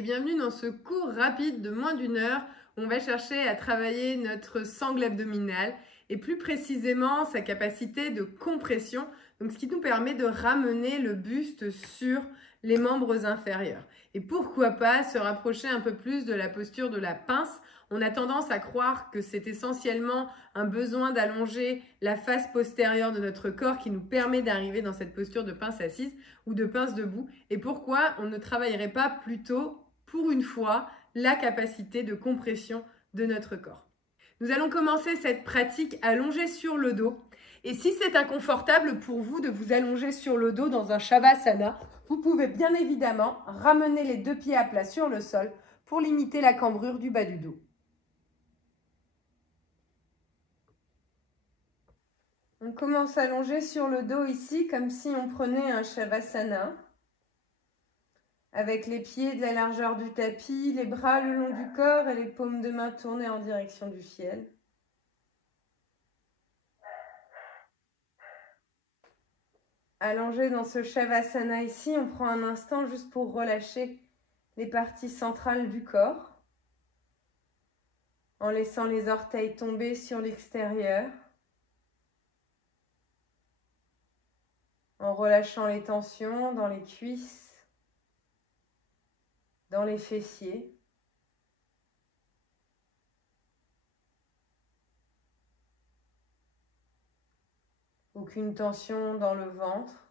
et bienvenue dans ce cours rapide de moins d'1 heure où on va chercher à travailler notre sangle abdominale et plus précisément sa capacité de compression, donc ce qui nous permet de ramener le buste sur les membres inférieurs. Et pourquoi pas se rapprocher un peu plus de la posture de la pince. On a tendance à croire que c'est essentiellement un besoin d'allonger la face postérieure de notre corps qui nous permet d'arriver dans cette posture de pince assise ou de pince debout. Et pourquoi on ne travaillerait pas plutôt, pour une fois, la capacité de compression de notre corps. Nous allons commencer cette pratique allongée sur le dos. Et si c'est inconfortable pour vous de vous allonger sur le dos dans un Shavasana, vous pouvez bien évidemment ramener les 2 pieds à plat sur le sol pour limiter la cambrure du bas du dos. On commence à allonger sur le dos ici comme si on prenait un Shavasana. Avec les pieds de la largeur du tapis, les bras le long du corps et les paumes de main tournées en direction du ciel. Allongé dans ce Shavasana ici, on prend un instant juste pour relâcher les parties centrales du corps, en laissant les orteils tomber sur l'extérieur, en relâchant les tensions dans les cuisses, dans les fessiers. Aucune tension dans le ventre.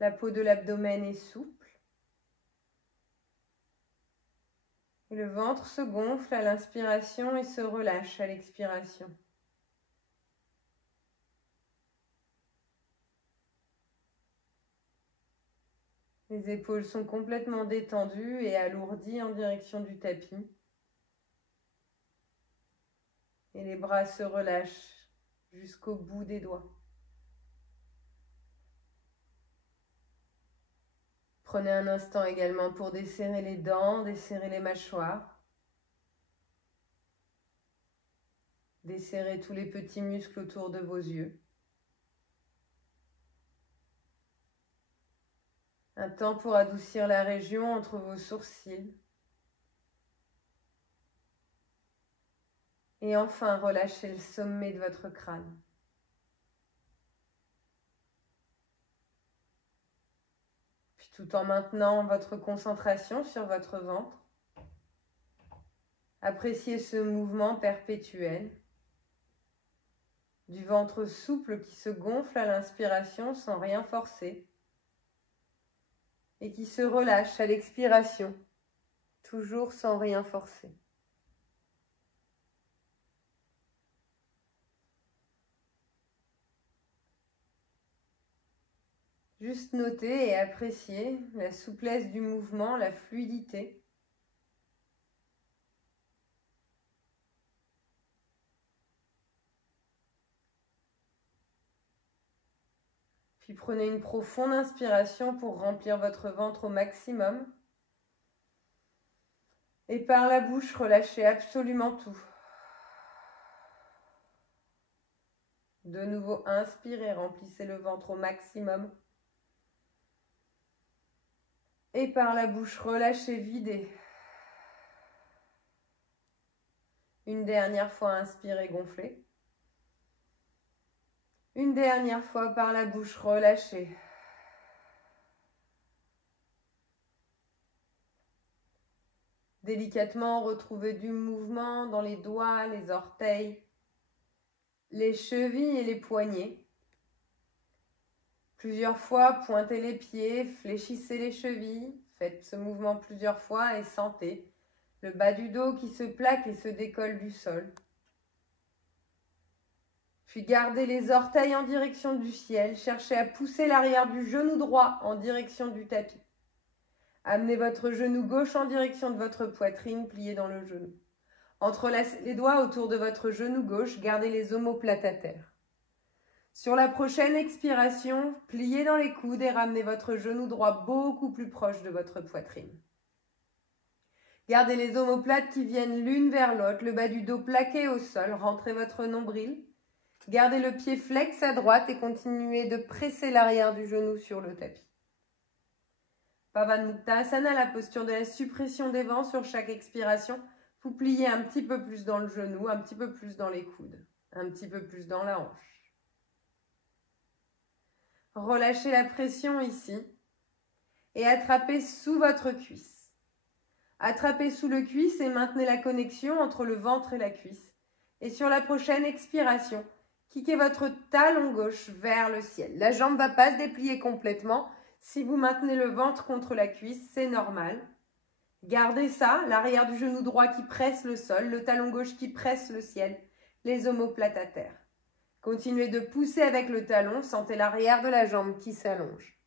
La peau de l'abdomen est souple. Et le ventre se gonfle à l'inspiration et se relâche à l'expiration. Les épaules sont complètement détendues et alourdies en direction du tapis. Et les bras se relâchent jusqu'au bout des doigts. Prenez un instant également pour desserrer les dents, desserrer les mâchoires. Desserrez tous les petits muscles autour de vos yeux. Un temps pour adoucir la région entre vos sourcils. Et enfin, relâchez le sommet de votre crâne. Puis tout en maintenant votre concentration sur votre ventre, appréciez ce mouvement perpétuel du ventre souple qui se gonfle à l'inspiration sans rien forcer et qui se relâche à l'expiration, toujours sans rien forcer. Juste noter et apprécier la souplesse du mouvement, la fluidité. Puis prenez une profonde inspiration pour remplir votre ventre au maximum. Et par la bouche, relâchez absolument tout. De nouveau, inspirez, remplissez le ventre au maximum. Et par la bouche, relâchez, videz. Une dernière fois, inspirez, gonflez. Une dernière fois par la bouche, relâchez. Délicatement, retrouvez du mouvement dans les doigts, les orteils, les chevilles et les poignets. Plusieurs fois, pointez les pieds, fléchissez les chevilles. Faites ce mouvement plusieurs fois et sentez le bas du dos qui se plaque et se décolle du sol. Puis gardez les orteils en direction du ciel. Cherchez à pousser l'arrière du genou droit en direction du tapis. Amenez votre genou gauche en direction de votre poitrine, plié dans le genou. Entrelacez les doigts autour de votre genou gauche, gardez les omoplates à terre. Sur la prochaine expiration, pliez dans les coudes et ramenez votre genou droit beaucoup plus proche de votre poitrine. Gardez les omoplates qui viennent l'une vers l'autre, le bas du dos plaqué au sol, rentrez votre nombril. Gardez le pied flex à droite et continuez de presser l'arrière du genou sur le tapis. Pavanmuktasana, la posture de la suppression des vents sur chaque expiration. Vous pliez un petit peu plus dans le genou, un petit peu plus dans les coudes, un petit peu plus dans la hanche. Relâchez la pression ici et attrapez sous votre cuisse. Attrapez sous le cuisse et maintenez la connexion entre le ventre et la cuisse. Et sur la prochaine expiration, kickez votre talon gauche vers le ciel. La jambe ne va pas se déplier complètement. Si vous maintenez le ventre contre la cuisse, c'est normal. Gardez ça, l'arrière du genou droit qui presse le sol, le talon gauche qui presse le ciel, les omoplates à terre. Continuez de pousser avec le talon, sentez l'arrière de la jambe qui s'allonge.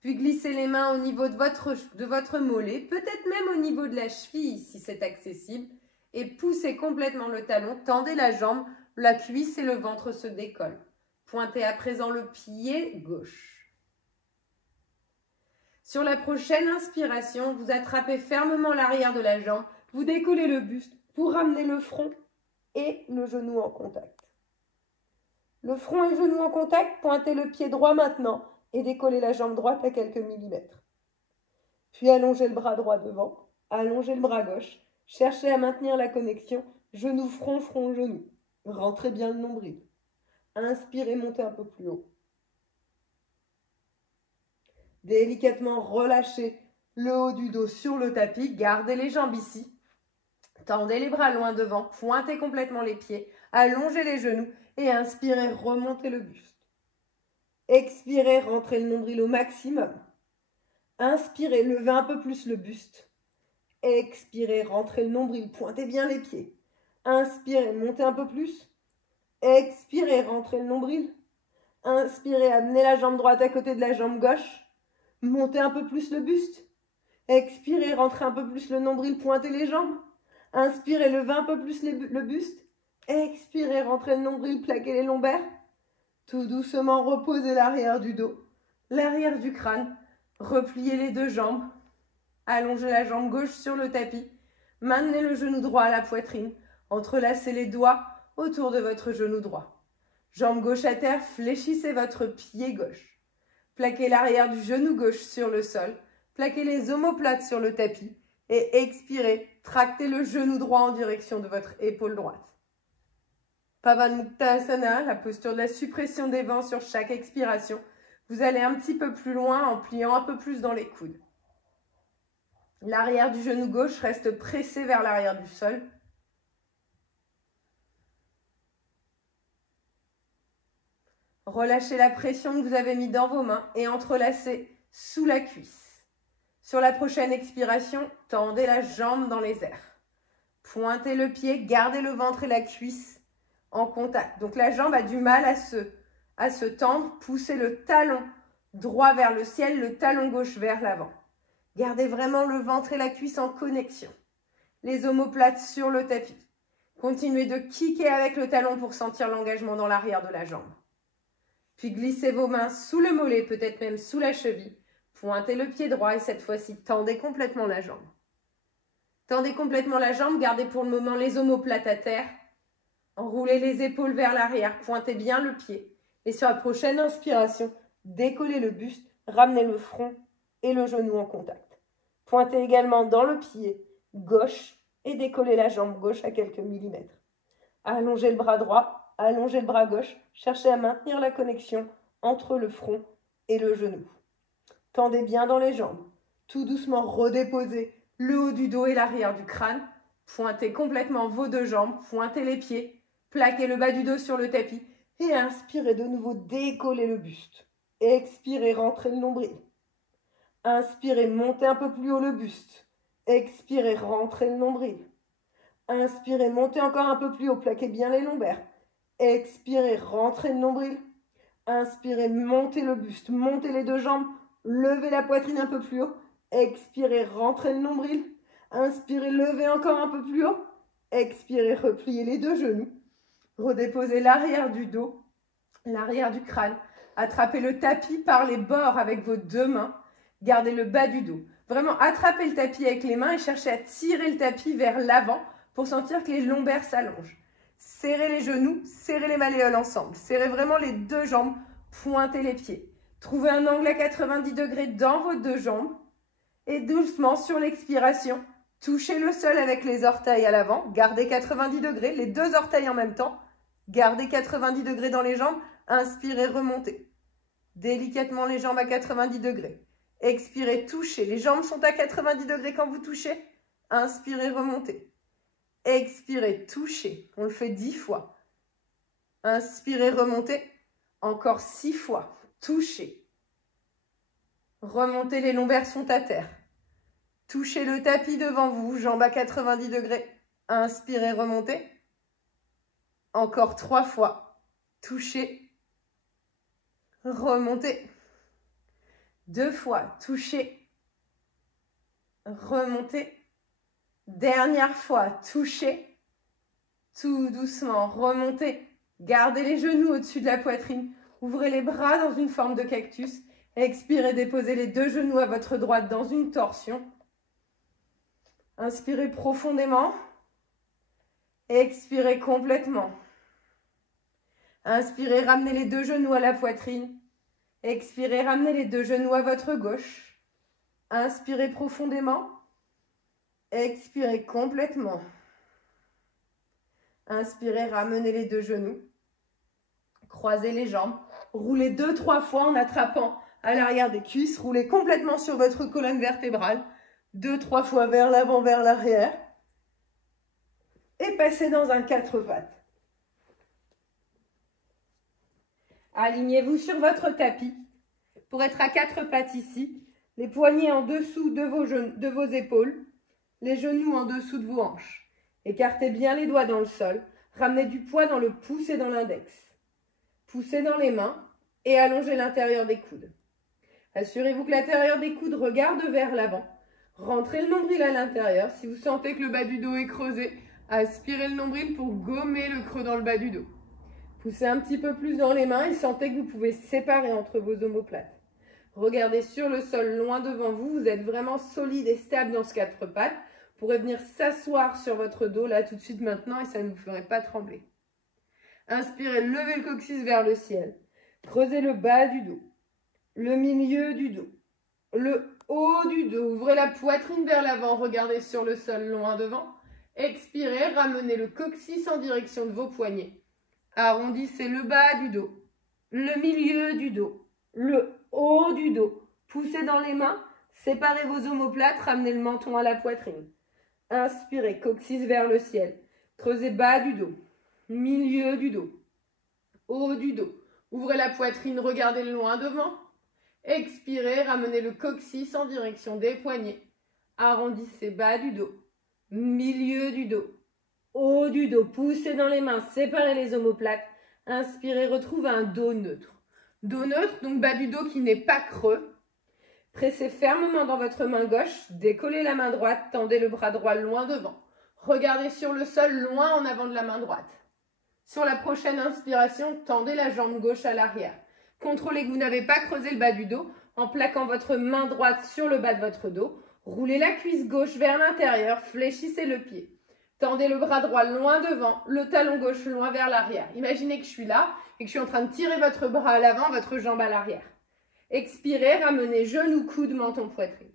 Puis glissez les mains au niveau de votre mollet, peut-être même au niveau de la cheville si c'est accessible, et poussez complètement le talon, tendez la jambe, la cuisse et le ventre se décollent. Pointez à présent le pied gauche. Sur la prochaine inspiration, vous attrapez fermement l'arrière de la jambe, vous décollez le buste pour ramener le front et le genou en contact. Le front et le genou en contact, pointez le pied droit maintenant et décollez la jambe droite à quelques millimètres. Puis allongez le bras droit devant, allongez le bras gauche, cherchez à maintenir la connexion, genou, front, genou. Rentrez bien le nombril. Inspirez, montez un peu plus haut. Délicatement relâchez le haut du dos sur le tapis. Gardez les jambes ici. Tendez les bras loin devant. Pointez complètement les pieds. Allongez les genoux. Et inspirez, remontez le buste. Expirez, rentrez le nombril au maximum. Inspirez, levez un peu plus le buste. Expirez, rentrez le nombril. Pointez bien les pieds. Inspirez, montez un peu plus. Expirez, rentrez le nombril. Inspirez, amenez la jambe droite à côté de la jambe gauche. Montez un peu plus le buste. Expirez, rentrez un peu plus le nombril, pointez les jambes. Inspirez, levez un peu plus le buste. Expirez, rentrez le nombril, plaquez les lombaires. Tout doucement, reposez l'arrière du dos, l'arrière du crâne. Repliez les deux jambes. Allongez la jambe gauche sur le tapis. Maintenez le genou droit à la poitrine. Entrelacez les doigts autour de votre genou droit. Jambe gauche à terre, fléchissez votre pied gauche. Plaquez l'arrière du genou gauche sur le sol. Plaquez les omoplates sur le tapis. Et expirez, tractez le genou droit en direction de votre épaule droite. Pavanmuktasana, la posture de la suppression des vents sur chaque expiration. Vous allez un petit peu plus loin en pliant un peu plus dans les coudes. L'arrière du genou gauche reste pressé vers l'arrière du sol. Relâchez la pression que vous avez mise dans vos mains et entrelacez sous la cuisse. Sur la prochaine expiration, tendez la jambe dans les airs. Pointez le pied, gardez le ventre et la cuisse en contact. Donc la jambe a du mal à se tendre. Poussez le talon droit vers le ciel, le talon gauche vers l'avant. Gardez vraiment le ventre et la cuisse en connexion. Les omoplates sur le tapis. Continuez de kicker avec le talon pour sentir l'engagement dans l'arrière de la jambe. Puis glissez vos mains sous le mollet, peut-être même sous la cheville. Pointez le pied droit et cette fois-ci, tendez complètement la jambe. Tendez complètement la jambe, gardez pour le moment les omoplates à terre. Enroulez les épaules vers l'arrière, pointez bien le pied. Et sur la prochaine inspiration, décollez le buste, ramenez le front et le genou en contact. Pointez également dans le pied gauche et décollez la jambe gauche à quelques millimètres. Allongez le bras droit. Allongez le bras gauche, cherchez à maintenir la connexion entre le front et le genou. Tendez bien dans les jambes. Tout doucement, redéposez le haut du dos et l'arrière du crâne. Pointez complètement vos deux jambes, pointez les pieds, plaquez le bas du dos sur le tapis et inspirez de nouveau, décollez le buste. Expirez, rentrez le nombril. Inspirez, montez un peu plus haut le buste. Expirez, rentrez le nombril. Inspirez, montez encore un peu plus haut, plaquez bien les lombaires. Expirez, rentrez le nombril. Inspirez, montez le buste, montez les deux jambes, levez la poitrine un peu plus haut. Expirez, rentrez le nombril. Inspirez, levez encore un peu plus haut. Expirez, repliez les deux genoux. Redéposez l'arrière du dos, l'arrière du crâne. Attrapez le tapis par les bords avec vos deux mains. Gardez le bas du dos. Vraiment, attrapez le tapis avec les mains et cherchez à tirer le tapis vers l'avant pour sentir que les lombaires s'allongent. Serrez les genoux, serrez les malléoles ensemble. Serrez vraiment les deux jambes, pointez les pieds. Trouvez un angle à 90 degrés dans vos deux jambes. Et doucement, sur l'expiration, touchez le sol avec les orteils à l'avant. Gardez 90 degrés, les deux orteils en même temps. Gardez 90 degrés dans les jambes. Inspirez, remontez. Délicatement les jambes à 90 degrés. Expirez, touchez. Les jambes sont à 90 degrés quand vous touchez. Inspirez, remontez. Expirez, touchez. On le fait 10 fois. Inspirez, remontez. Encore 6 fois. Touchez. Remontez, les lombaires sont à terre. Touchez le tapis devant vous, jambes à 90 degrés. Inspirez, remontez. Encore 3 fois. Touchez. Remontez. 2 fois. Touchez. Remontez. Dernière fois. Touchez. Tout doucement. Remontez. Gardez les genoux au-dessus de la poitrine. Ouvrez les bras dans une forme de cactus. Expirez, déposez les deux genoux à votre droite dans une torsion. Inspirez profondément. Expirez complètement. Inspirez, ramenez les deux genoux à la poitrine. Expirez, ramenez les deux genoux à votre gauche. Inspirez profondément. Expirez complètement. Inspirez, ramenez les deux genoux. Croisez les jambes. Roulez 2-3 fois en attrapant à l'arrière des cuisses. Roulez complètement sur votre colonne vertébrale. 2-3 fois vers l'avant, vers l'arrière. Et passez dans un 4 pattes. Alignez-vous sur votre tapis pour être à 4 pattes ici. Les poignets en dessous de vos épaules. Les genoux en dessous de vos hanches. Écartez bien les doigts dans le sol. Ramenez du poids dans le pouce et dans l'index. Poussez dans les mains et allongez l'intérieur des coudes. Assurez-vous que l'intérieur des coudes regarde vers l'avant. Rentrez le nombril à l'intérieur. Si vous sentez que le bas du dos est creusé, aspirez le nombril pour gommer le creux dans le bas du dos. Poussez un petit peu plus dans les mains et sentez que vous pouvez séparer entre vos omoplates. Regardez sur le sol loin devant vous. Vous êtes vraiment solide et stable dans ce 4 pattes. Vous pourrez venir s'asseoir sur votre dos là tout de suite maintenant et ça ne vous ferait pas trembler. Inspirez, levez le coccyx vers le ciel. Creusez le bas du dos, le milieu du dos, le haut du dos. Ouvrez la poitrine vers l'avant, regardez sur le sol loin devant. Expirez, ramenez le coccyx en direction de vos poignets. Arrondissez le bas du dos, le milieu du dos, le haut du dos. Poussez dans les mains, séparez vos omoplates, ramenez le menton à la poitrine. Inspirez, coccyx vers le ciel. Creusez bas du dos, milieu du dos, haut du dos. Ouvrez la poitrine, regardez loin devant. Expirez, ramenez le coccyx en direction des poignets. Arrondissez bas du dos, milieu du dos, haut du dos. Poussez dans les mains, séparez les omoplates. Inspirez, retrouvez un dos neutre. Dos neutre, donc bas du dos qui n'est pas creux. Pressez fermement dans votre main gauche, décollez la main droite, tendez le bras droit loin devant. Regardez sur le sol loin en avant de la main droite. Sur la prochaine inspiration, tendez la jambe gauche à l'arrière. Contrôlez que vous n'avez pas creusé le bas du dos en plaquant votre main droite sur le bas de votre dos. Roulez la cuisse gauche vers l'intérieur, fléchissez le pied. Tendez le bras droit loin devant, le talon gauche loin vers l'arrière. Imaginez que je suis là et que je suis en train de tirer votre bras à l'avant, votre jambe à l'arrière. Expirez, ramenez genoux, coude, menton, poitrine.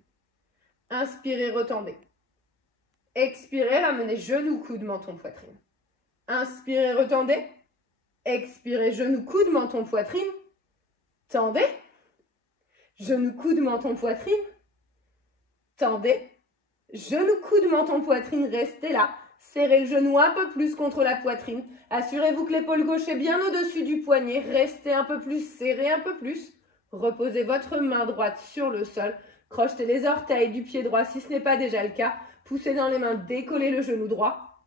Inspirez, retendez. Expirez, ramenez genoux, coude, menton, poitrine. Inspirez, retendez. Expirez, genoux, coude, menton, poitrine. Tendez. Genoux, coude, menton, poitrine. Tendez. Genoux, coude, menton, poitrine. Restez là. Serrez le genou un peu plus contre la poitrine. Assurez-vous que l'épaule gauche est bien au-dessus du poignet. Restez un peu plus, serrez un peu plus. Reposez votre main droite sur le sol. Crochetez les orteils du pied droit si ce n'est pas déjà le cas. Poussez dans les mains, décollez le genou droit.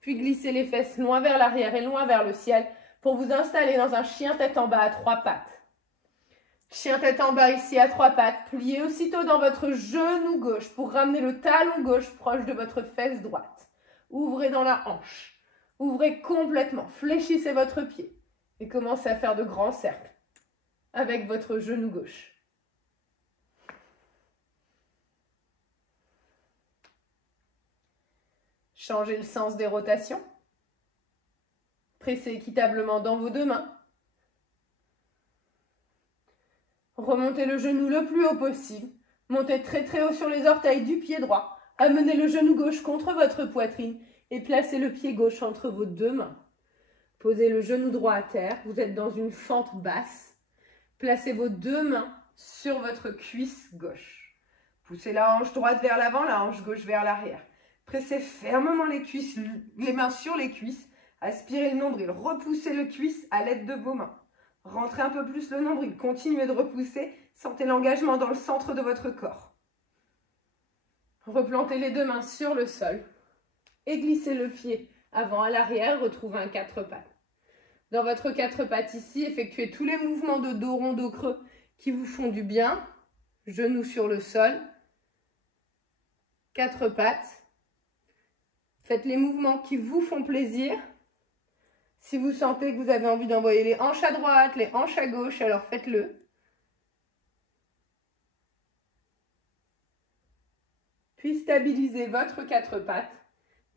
Puis glissez les fesses loin vers l'arrière et loin vers le ciel pour vous installer dans un chien tête en bas à 3 pattes. Chien tête en bas ici à 3 pattes. Pliez aussitôt dans votre genou gauche pour ramener le talon gauche proche de votre fesse droite. Ouvrez dans la hanche. Ouvrez complètement. Fléchissez votre pied et commencez à faire de grands cercles avec votre genou gauche. Changez le sens des rotations. Pressez équitablement dans vos deux mains. Remontez le genou le plus haut possible. Montez très très haut sur les orteils du pied droit. Amenez le genou gauche contre votre poitrine et placez le pied gauche entre vos deux mains. Posez le genou droit à terre. Vous êtes dans une fente basse. Placez vos deux mains sur votre cuisse gauche. Poussez la hanche droite vers l'avant, la hanche gauche vers l'arrière. Pressez fermement les cuisses, les mains sur les cuisses. Aspirez le nombril. Repoussez le cuisse à l'aide de vos mains. Rentrez un peu plus le nombril. Continuez de repousser. Sentez l'engagement dans le centre de votre corps. Replantez les deux mains sur le sol et glissez le pied avant à l'arrière. Retrouvez un quatre pattes. Dans votre quatre pattes ici, effectuez tous les mouvements de dos rond, dos creux qui vous font du bien. Genoux sur le sol. Quatre pattes. Faites les mouvements qui vous font plaisir. Si vous sentez que vous avez envie d'envoyer les hanches à droite, les hanches à gauche, alors faites-le. Puis stabilisez votre quatre pattes.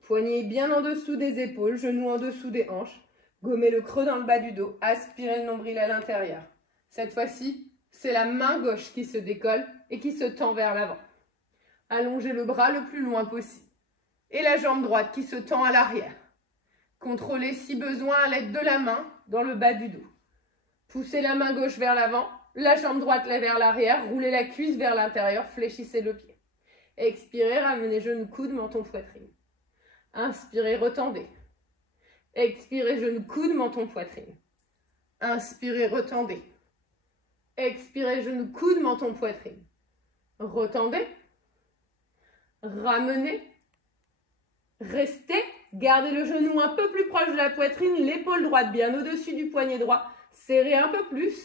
Poignets bien en dessous des épaules, genoux en dessous des hanches. Gommez le creux dans le bas du dos. Aspirez le nombril à l'intérieur. Cette fois-ci, c'est la main gauche qui se décolle et qui se tend vers l'avant. Allongez le bras le plus loin possible. Et la jambe droite qui se tend à l'arrière. Contrôlez si besoin à l'aide de la main dans le bas du dos. Poussez la main gauche vers l'avant, la jambe droite vers l'arrière, roulez la cuisse vers l'intérieur, fléchissez le pied. Expirez, ramenez genoux, coude, menton, poitrine. Inspirez, retendez. Expirez, genoux, coude, menton, poitrine. Inspirez, retendez. Expirez, genoux, coude, menton, poitrine. Retendez. Ramenez. Restez. Gardez le genou un peu plus proche de la poitrine, l'épaule droite bien au-dessus du poignet droit. Serrez un peu plus.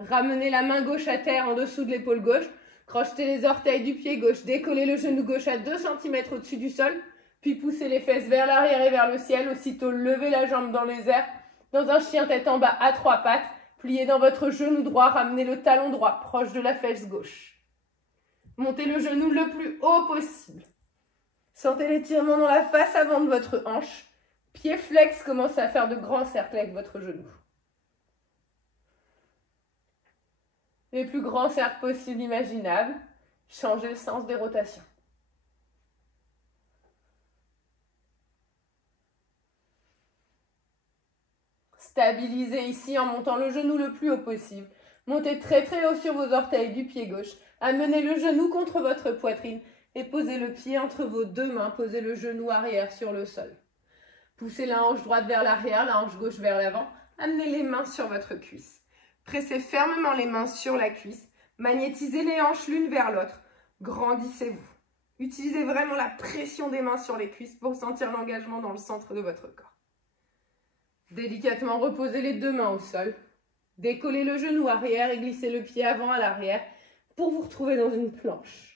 Ramenez la main gauche à terre en dessous de l'épaule gauche. Crochetez les orteils du pied gauche. Décollez le genou gauche à 2 cm au-dessus du sol. Puis poussez les fesses vers l'arrière et vers le ciel. Aussitôt, levez la jambe dans les airs. Dans un chien tête en bas à 3 pattes. Pliez dans votre genou droit. Ramenez le talon droit proche de la fesse gauche. Montez le genou le plus haut possible. Sentez l'étirement dans la face avant de votre hanche. Pied flex, commencez à faire de grands cercles avec votre genou. Les plus grands cercles possibles imaginables. Changez le sens des rotations. Stabilisez ici en montant le genou le plus haut possible. Montez très très haut sur vos orteils du pied gauche. Amenez le genou contre votre poitrine. Et posez le pied entre vos deux mains, posez le genou arrière sur le sol. Poussez la hanche droite vers l'arrière, la hanche gauche vers l'avant. Amenez les mains sur votre cuisse. Pressez fermement les mains sur la cuisse. Magnétisez les hanches l'une vers l'autre. Grandissez-vous. Utilisez vraiment la pression des mains sur les cuisses pour sentir l'engagement dans le centre de votre corps. Délicatement reposez les deux mains au sol. Décollez le genou arrière et glissez le pied avant à l'arrière pour vous retrouver dans une planche.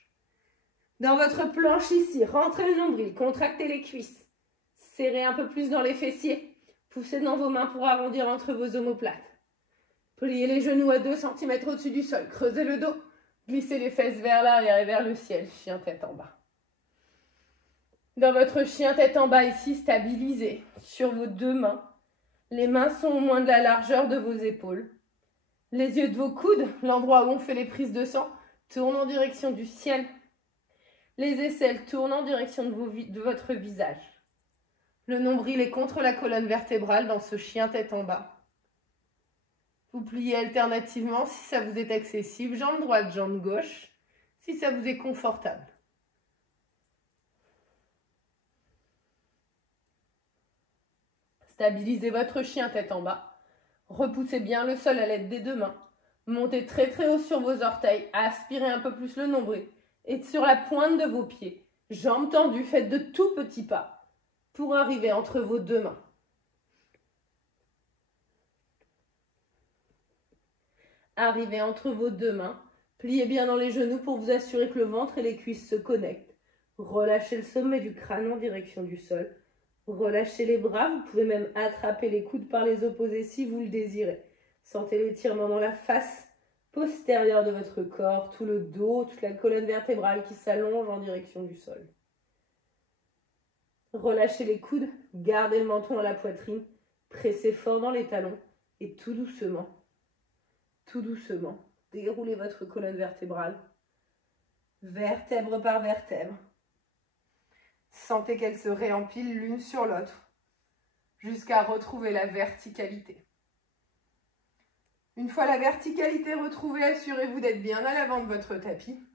Dans votre planche ici, rentrez le nombril, contractez les cuisses. Serrez un peu plus dans les fessiers. Poussez dans vos mains pour arrondir entre vos omoplates. Pliez les genoux à 2 cm au-dessus du sol. Creusez le dos. Glissez les fesses vers l'arrière et vers le ciel. Chien tête en bas. Dans votre chien tête en bas ici, stabilisez sur vos deux mains. Les mains sont au moins de la largeur de vos épaules. Les yeux de vos coudes, l'endroit où on fait les prises de sang, tournent en direction du ciel. Les aisselles tournent en direction de votre visage. Le nombril est contre la colonne vertébrale dans ce chien tête en bas. Vous pliez alternativement si ça vous est accessible, jambe droite, jambe gauche, si ça vous est confortable. Stabilisez votre chien tête en bas. Repoussez bien le sol à l'aide des deux mains. Montez très très haut sur vos orteils. Aspirez un peu plus le nombril. Et sur la pointe de vos pieds, jambes tendues, faites de tout petits pas pour arriver entre vos deux mains. Arrivez entre vos deux mains, pliez bien dans les genoux pour vous assurer que le ventre et les cuisses se connectent. Relâchez le sommet du crâne en direction du sol. Relâchez les bras, vous pouvez même attraper les coudes par les opposés si vous le désirez. Sentez l'étirement dans la face postérieure de votre corps, tout le dos, toute la colonne vertébrale qui s'allonge en direction du sol. Relâchez les coudes, gardez le menton à la poitrine, pressez fort dans les talons et tout doucement, déroulez votre colonne vertébrale, vertèbre par vertèbre. Sentez qu'elles se réempilent l'une sur l'autre, jusqu'à retrouver la verticalité. Une fois la verticalité retrouvée, assurez-vous d'être bien à l'avant de votre tapis,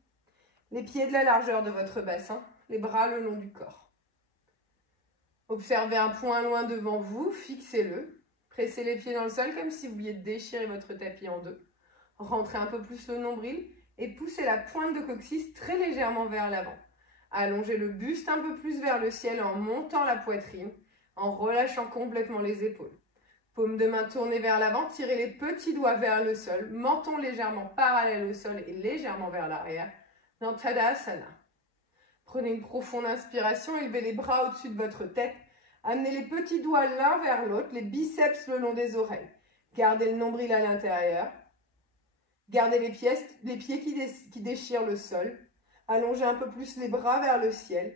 les pieds de la largeur de votre bassin, les bras le long du corps. Observez un point loin devant vous, fixez-le, pressez les pieds dans le sol comme si vous vouliez déchirer votre tapis en deux. Rentrez un peu plus le nombril et poussez la pointe de coccyx très légèrement vers l'avant. Allongez le buste un peu plus vers le ciel en montant la poitrine, en relâchant complètement les épaules. Paume de main tournée vers l'avant, tirez les petits doigts vers le sol, menton légèrement parallèle au sol et légèrement vers l'arrière, dans Tadasana. Prenez une profonde inspiration, élevez les bras au-dessus de votre tête, amenez les petits doigts l'un vers l'autre, les biceps le long des oreilles. Gardez le nombril à l'intérieur. Gardez les pieds qui déchirent le sol. Allongez un peu plus les bras vers le ciel.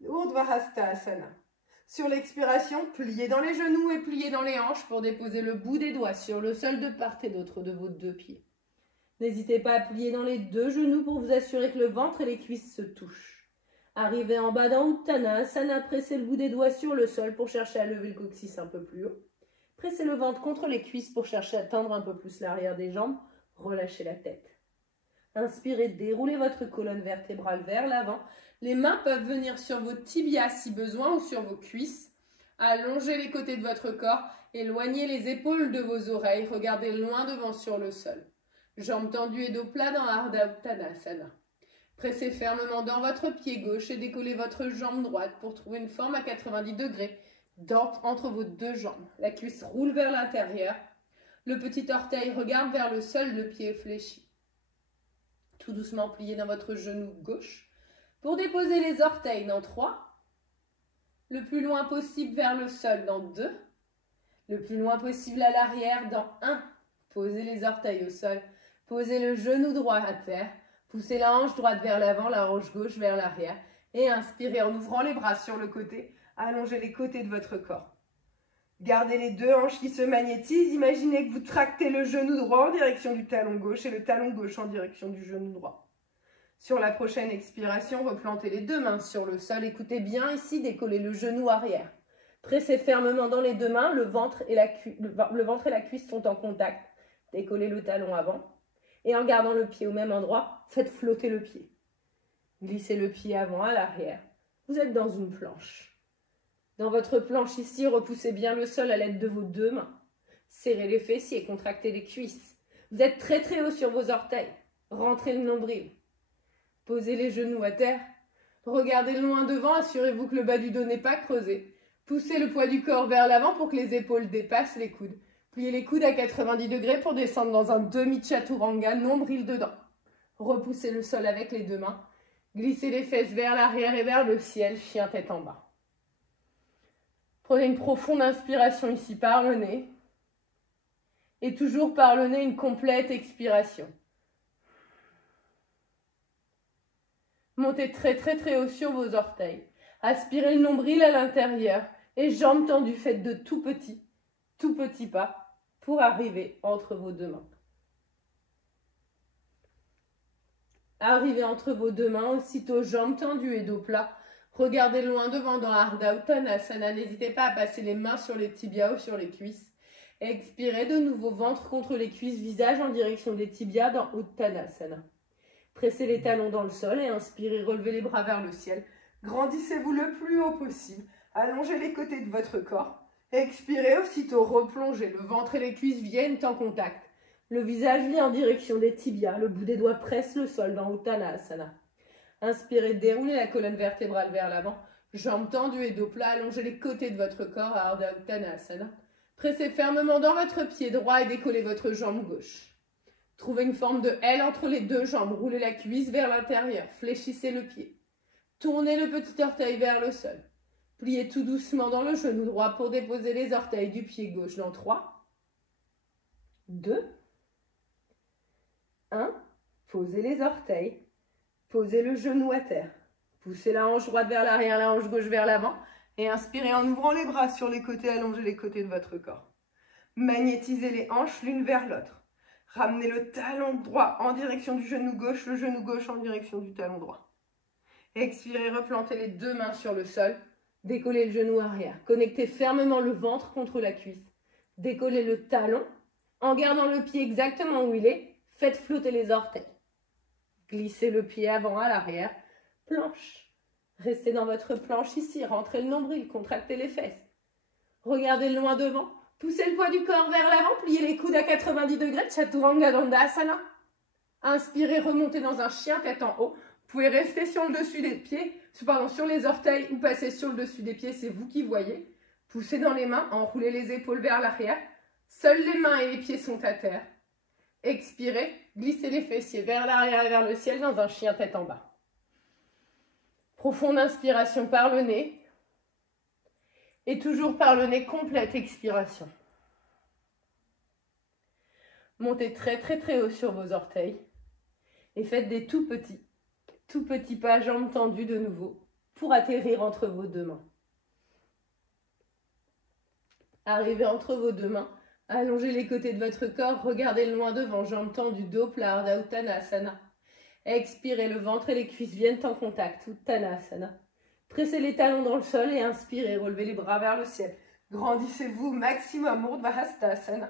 Urdhva Hastasana. Sur l'expiration, pliez dans les genoux et pliez dans les hanches pour déposer le bout des doigts sur le sol de part et d'autre de vos deux pieds. N'hésitez pas à plier dans les deux genoux pour vous assurer que le ventre et les cuisses se touchent. Arrivez en bas dans Uttanasana, pressez le bout des doigts sur le sol pour chercher à lever le coccyx un peu plus haut. Pressez le ventre contre les cuisses pour chercher à tendre un peu plus l'arrière des jambes. Relâchez la tête. Inspirez, déroulez votre colonne vertébrale vers l'avant. Les mains peuvent venir sur vos tibias si besoin ou sur vos cuisses. Allongez les côtés de votre corps, éloignez les épaules de vos oreilles, regardez loin devant sur le sol. Jambes tendues et dos plat dans Ardha Uttanasana. Pressez fermement dans votre pied gauche et décollez votre jambe droite pour trouver une forme à 90 degrés entre vos deux jambes. La cuisse roule vers l'intérieur. Le petit orteil regarde vers le sol, le pied fléchi. Tout doucement pliez dans votre genou gauche pour déposer les orteils dans 3, le plus loin possible vers le sol dans 2, le plus loin possible à l'arrière dans 1. Posez les orteils au sol, posez le genou droit à terre, poussez la hanche droite vers l'avant, la hanche gauche vers l'arrière et inspirez en ouvrant les bras sur le côté, allongez les côtés de votre corps. Gardez les deux hanches qui se magnétisent, imaginez que vous tractez le genou droit en direction du talon gauche et le talon gauche en direction du genou droit. Sur la prochaine expiration, replantez les deux mains sur le sol. Écoutez bien ici, décollez le genou arrière. Pressez fermement dans les deux mains, le ventre et la cuisse sont en contact. Décollez le talon avant. Et en gardant le pied au même endroit, faites flotter le pied. Glissez le pied avant à l'arrière. Vous êtes dans une planche. Dans votre planche ici, repoussez bien le sol à l'aide de vos deux mains. Serrez les fessiers, contractez les cuisses. Vous êtes très très haut sur vos orteils. Rentrez le nombril. Posez les genoux à terre. Regardez loin devant, assurez-vous que le bas du dos n'est pas creusé. Poussez le poids du corps vers l'avant pour que les épaules dépassent les coudes. Pliez les coudes à 90 degrés pour descendre dans un demi-chaturanga, nombril dedans. Repoussez le sol avec les deux mains. Glissez les fesses vers l'arrière et vers le ciel, chien tête en bas. Prenez une profonde inspiration ici par le nez. Et toujours par le nez, une complète expiration. Montez très très très haut sur vos orteils. Aspirez le nombril à l'intérieur et jambes tendues, faites de tout petits pas pour arriver entre vos deux mains. Arrivez entre vos deux mains, aussitôt jambes tendues et dos plat. Regardez loin devant dans Ardha Uttanasana. N'hésitez pas à passer les mains sur les tibias ou sur les cuisses. Expirez de nouveau, ventre contre les cuisses, visage en direction des tibias dans Uttanasana. Pressez les talons dans le sol et inspirez, relevez les bras vers le ciel. Grandissez-vous le plus haut possible. Allongez les côtés de votre corps. Expirez, aussitôt replongez. Le ventre et les cuisses viennent en contact. Le visage vient en direction des tibias. Le bout des doigts presse le sol dans Uttanasana. Inspirez, déroulez la colonne vertébrale vers l'avant. Jambes tendues et dos plat. Allongez les côtés de votre corps à Ardha Uttanasana. Pressez fermement dans votre pied droit et décollez votre jambe gauche. Trouvez une forme de L entre les deux jambes. Roulez la cuisse vers l'intérieur. Fléchissez le pied. Tournez le petit orteil vers le sol. Pliez tout doucement dans le genou droit pour déposer les orteils du pied gauche dans 3, 2, 1. Posez les orteils. Posez le genou à terre. Poussez la hanche droite vers l'arrière, la hanche gauche vers l'avant. Et inspirez en ouvrant les bras sur les côtés, allongez les côtés de votre corps. Magnétisez les hanches l'une vers l'autre. Ramenez le talon droit en direction du genou gauche, le genou gauche en direction du talon droit. Expirez, replantez les deux mains sur le sol. Décollez le genou arrière. Connectez fermement le ventre contre la cuisse. Décollez le talon. En gardant le pied exactement où il est, faites flotter les orteils. Glissez le pied avant à l'arrière. Planche. Restez dans votre planche ici. Rentrez le nombril, contractez les fesses. Regardez loin devant. Poussez le poids du corps vers l'avant. Pliez les coudes à 90 degrés. Chaturanga Dandasana. Inspirez, remontez dans un chien tête en haut. Vous pouvez rester sur le dessus des pieds, sur les orteils ou passer sur le dessus des pieds, c'est vous qui voyez. Poussez dans les mains, enroulez les épaules vers l'arrière. Seules les mains et les pieds sont à terre. Expirez, glissez les fessiers vers l'arrière et vers le ciel dans un chien tête en bas. Profonde inspiration par le nez. Et toujours par le nez, complète expiration. Montez très très très haut sur vos orteils. Et faites des tout petits pas, jambes tendues de nouveau, pour atterrir entre vos deux mains. Arrivez entre vos deux mains, allongez les côtés de votre corps, regardez loin devant, jambes tendues, dos plat, Ardha Uttanasana. Expirez, le ventre et les cuisses viennent en contact, Uttanasana. Pressez les talons dans le sol et inspirez, relevez les bras vers le ciel. Grandissez-vous maximum, Urdhva Hastasana.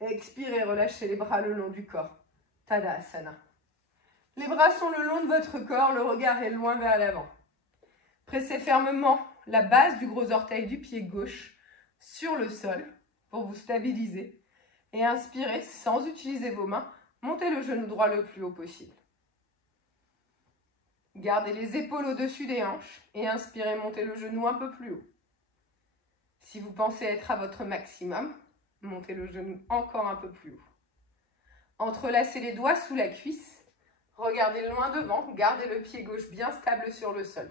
Expirez, relâchez les bras le long du corps, Tadasana. Les bras sont le long de votre corps, le regard est loin vers l'avant. Pressez fermement la base du gros orteil du pied gauche sur le sol pour vous stabiliser. Et inspirez sans utiliser vos mains, montez le genou droit le plus haut possible. Gardez les épaules au-dessus des hanches et inspirez, montez le genou un peu plus haut. Si vous pensez être à votre maximum, montez le genou encore un peu plus haut. Entrelacez les doigts sous la cuisse. Regardez loin devant, gardez le pied gauche bien stable sur le sol.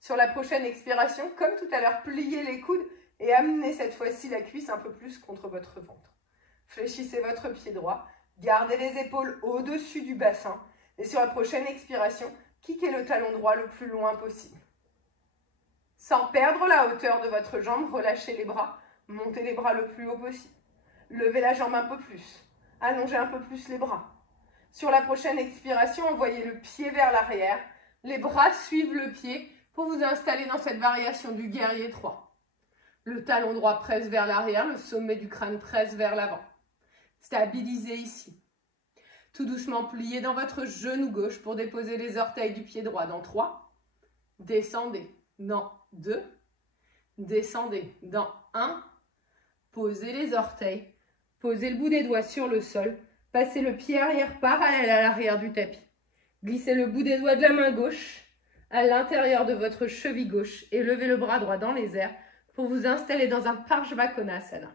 Sur la prochaine expiration, comme tout à l'heure, pliez les coudes et amenez cette fois-ci la cuisse un peu plus contre votre ventre. Fléchissez votre pied droit, gardez les épaules au-dessus du bassin et sur la prochaine expiration, kickez le talon droit le plus loin possible. Sans perdre la hauteur de votre jambe, relâchez les bras, montez les bras le plus haut possible. Levez la jambe un peu plus, allongez un peu plus les bras. Sur la prochaine expiration, envoyez le pied vers l'arrière. Les bras suivent le pied pour vous installer dans cette variation du guerrier 3. Le talon droit presse vers l'arrière, le sommet du crâne presse vers l'avant. Stabilisez ici. Tout doucement, pliez dans votre genou gauche pour déposer les orteils du pied droit dans 3. Descendez dans 2. Descendez dans 1. Posez les orteils. Posez le bout des doigts sur le sol. Passez le pied arrière parallèle à l'arrière du tapis. Glissez le bout des doigts de la main gauche à l'intérieur de votre cheville gauche et levez le bras droit dans les airs pour vous installer dans un Parshvakonasana.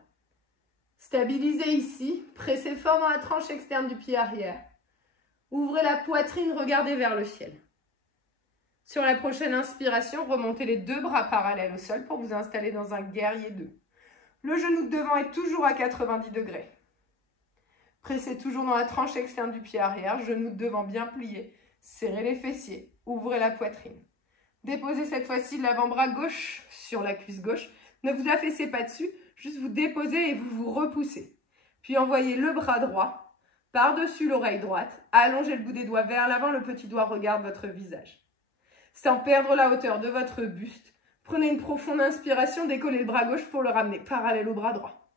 Stabilisez ici, pressez fort dans la tranche externe du pied arrière. Ouvrez la poitrine, regardez vers le ciel. Sur la prochaine inspiration, remontez les deux bras parallèles au sol pour vous installer dans un guerrier 2. Le genou de devant est toujours à 90 degrés. Pressez toujours dans la tranche externe du pied arrière, genou de devant bien plié. Serrez les fessiers, ouvrez la poitrine. Déposez cette fois-ci l'avant-bras gauche sur la cuisse gauche. Ne vous affaissez pas dessus, juste vous déposez et vous vous repoussez. Puis envoyez le bras droit par-dessus l'oreille droite. Allongez le bout des doigts vers l'avant, le petit doigt regarde votre visage. Sans perdre la hauteur de votre buste, prenez une profonde inspiration, décollez le bras gauche pour le ramener parallèle au bras droit.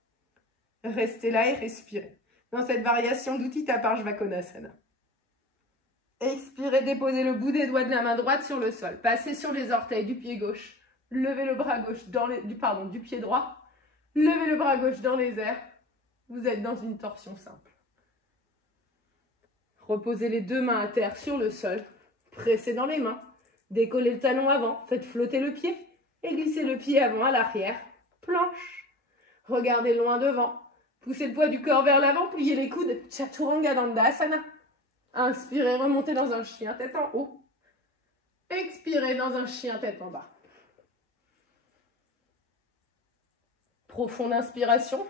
Restez là et respirez dans cette variation d'Utthita Parshvakonasana. Expirez, déposez le bout des doigts de la main droite sur le sol. Passez sur les orteils du pied gauche. Levez le bras gauche du pied droit. Levez le bras gauche dans les airs. Vous êtes dans une torsion simple. Reposez les deux mains à terre sur le sol. Pressez dans les mains. Décollez le talon avant. Faites flotter le pied. Et glissez le pied avant à l'arrière. Planche. Regardez loin devant. Poussez le poids du corps vers l'avant, pliez les coudes, Chaturanga Dandasana. Inspirez, remontez dans un chien tête en haut. Expirez dans un chien tête en bas. Profonde inspiration.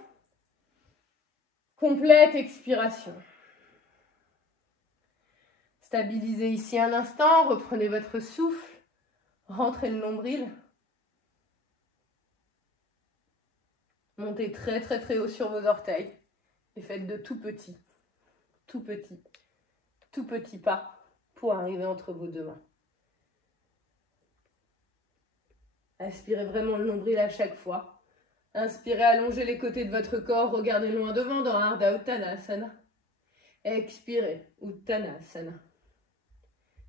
Complète expiration. Stabilisez ici un instant, reprenez votre souffle, rentrez le nombril. Montez très très très haut sur vos orteils et faites de tout petit. tout petit pas pour arriver entre vos deux mains. Inspirez vraiment le nombril à chaque fois. Inspirez, allongez les côtés de votre corps, regardez loin devant dans Ardha Uttanasana. Expirez, Uttanasana.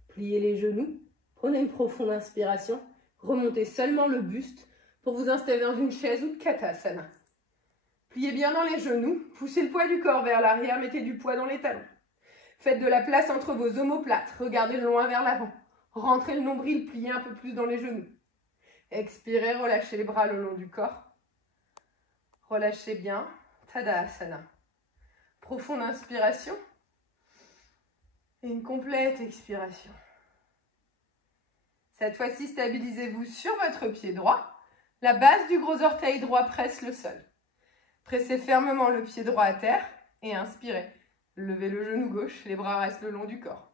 Pliez les genoux, prenez une profonde inspiration, remontez seulement le buste pour vous installer dans une chaise Utkatasana. Pliez bien dans les genoux, poussez le poids du corps vers l'arrière, mettez du poids dans les talons. Faites de la place entre vos omoplates, regardez loin vers l'avant. Rentrez le nombril, pliez un peu plus dans les genoux. Expirez, relâchez les bras le long du corps. Relâchez bien, Tadasana. Profonde inspiration et une complète expiration. Cette fois-ci, stabilisez-vous sur votre pied droit. La base du gros orteil droit presse le sol. Pressez fermement le pied droit à terre et inspirez. Levez le genou gauche, les bras restent le long du corps.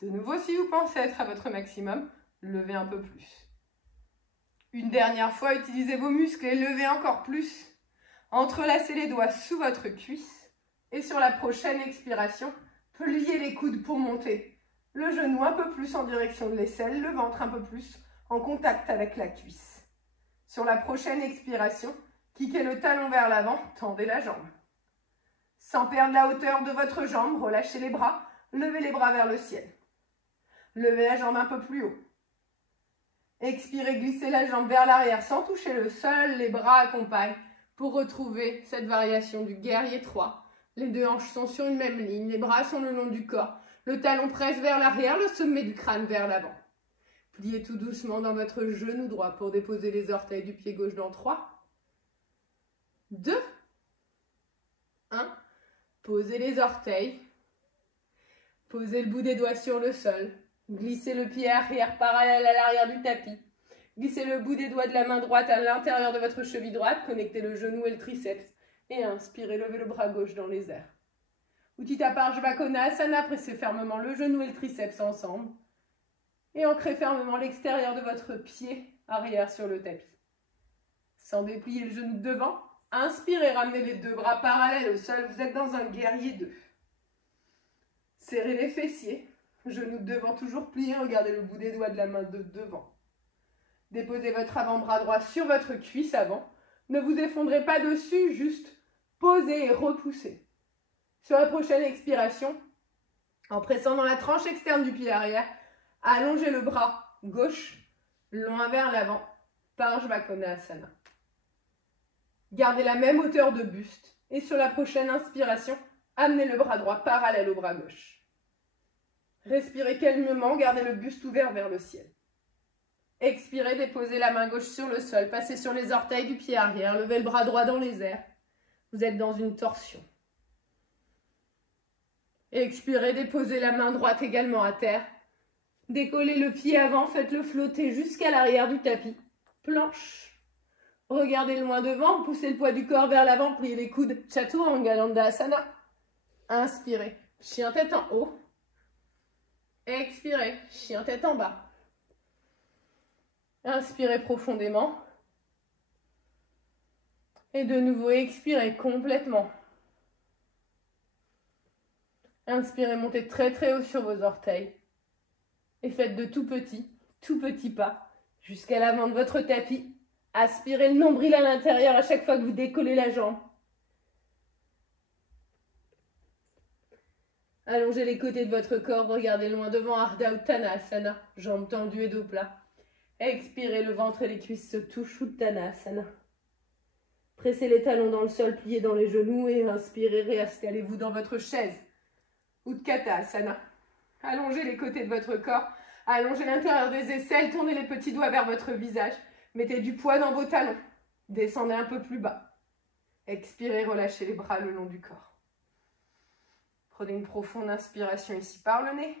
De nouveau, si vous pensez être à votre maximum, levez un peu plus. Une dernière fois, utilisez vos muscles et levez encore plus. Entrelacez les doigts sous votre cuisse et sur la prochaine expiration, pliez les coudes pour monter. Le genou un peu plus en direction de l'aisselle, le ventre un peu plus en contact avec la cuisse. Sur la prochaine expiration, kickez le talon vers l'avant, tendez la jambe. Sans perdre la hauteur de votre jambe, relâchez les bras, levez les bras vers le ciel. Levez la jambe un peu plus haut. Expirez, glissez la jambe vers l'arrière sans toucher le sol, les bras accompagnent pour retrouver cette variation du guerrier 3. Les deux hanches sont sur une même ligne, les bras sont le long du corps, le talon presse vers l'arrière, le sommet du crâne vers l'avant. Pliez tout doucement dans votre genou droit pour déposer les orteils du pied gauche dans 3, 2, 1. Posez les orteils, posez le bout des doigts sur le sol, glissez le pied arrière parallèle à l'arrière du tapis, glissez le bout des doigts de la main droite à l'intérieur de votre cheville droite, connectez le genou et le triceps et inspirez, levez le bras gauche dans les airs. Utthita Parshvakonasana, pressez fermement le genou et le triceps ensemble et ancrez fermement l'extérieur de votre pied arrière sur le tapis. Sans déplier le genou devant, inspirez, ramenez les deux bras parallèles au sol, vous êtes dans un guerrier 2. Serrez les fessiers, genoux devant toujours pliés, regardez le bout des doigts de la main de devant. Déposez votre avant-bras droit sur votre cuisse avant. Ne vous effondrez pas dessus, juste posez et repoussez. Sur la prochaine expiration, en pressant dans la tranche externe du pied arrière, allongez le bras gauche, loin vers l'avant, Parshvakonasana. Gardez la même hauteur de buste et sur la prochaine inspiration, amenez le bras droit parallèle au bras gauche. Respirez calmement, gardez le buste ouvert vers le ciel. Expirez, déposez la main gauche sur le sol, passez sur les orteils du pied arrière, levez le bras droit dans les airs. Vous êtes dans une torsion. Expirez, déposez la main droite également à terre. Décollez le pied avant, faites-le flotter jusqu'à l'arrière du tapis. Planche. Regardez loin devant, poussez le poids du corps vers l'avant, pliez les coudes. Chaturanga Dandasana. Inspirez, chien tête en haut. Expirez, chien tête en bas. Inspirez profondément. Et de nouveau, expirez complètement. Inspirez, montez très très haut sur vos orteils. Et faites de tout petits pas jusqu'à l'avant de votre tapis. Aspirez le nombril à l'intérieur à chaque fois que vous décollez la jambe. Allongez les côtés de votre corps, regardez loin devant, Ardha Uttanasana, jambes tendues et dos plat. Expirez, le ventre et les cuisses se touchent, Uttanasana. Pressez les talons dans le sol, pliez dans les genoux et inspirez, réinstallez-vous dans votre chaise. Utkatasana. Allongez les côtés de votre corps, allongez l'intérieur des aisselles, tournez les petits doigts vers votre visage. Mettez du poids dans vos talons. Descendez un peu plus bas. Expirez, relâchez les bras le long du corps. Prenez une profonde inspiration ici par le nez.